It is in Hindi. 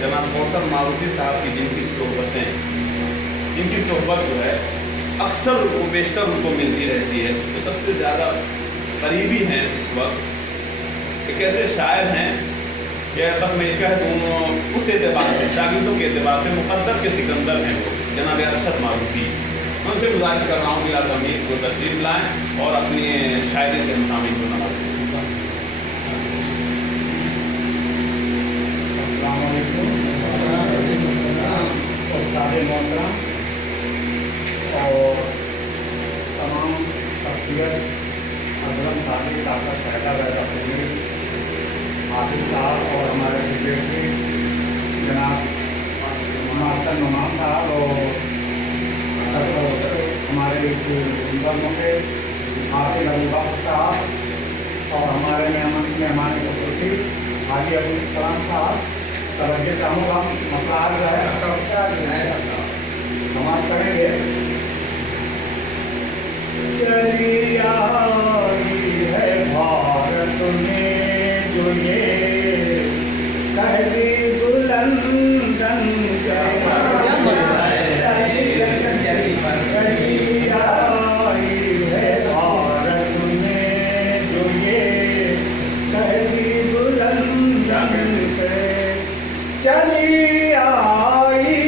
जनाब कौसर मारुति साहब की जिनकी सोहबत जो है अक्सर वो बेशतर उनको मिलती रहती है, तो सबसे ज़्यादा करीबी हैं इस वक्त। एक ऐसे शायर हैं कि बस मैं कह दूँ उस एतबार से, शागिर्दों के एतबार से मुक़द्दर के सिकंदर हैं वो, जनाब अरशद मारुति। मैं उनसे गुजारिश कर रहा हूँ कि लाज़मीन को तशरीफ़ लाएँ और अपनी शायरी से मुसामिन को नवाज़ें। मोहतरम और तमाम शख्सियत अजरम साहब ताकत पैदा पैदा होंगे, हाफिज साहब और हमारे सेक्रेटरी जनाब मास्टर नुमान साहब और हमारे इस के हाफिज अबू बकर साहब और हमारे मेहमान खसूसी हाजी अबुल कलाम साहब, तवज्जो चाहूँगा मसला जो है समाज करेंगे। चली आई है भारत में जो ये तहज़ीब लंदन से, चली आई है भारत में जो ये तहज़ीब लंदन से, चली आई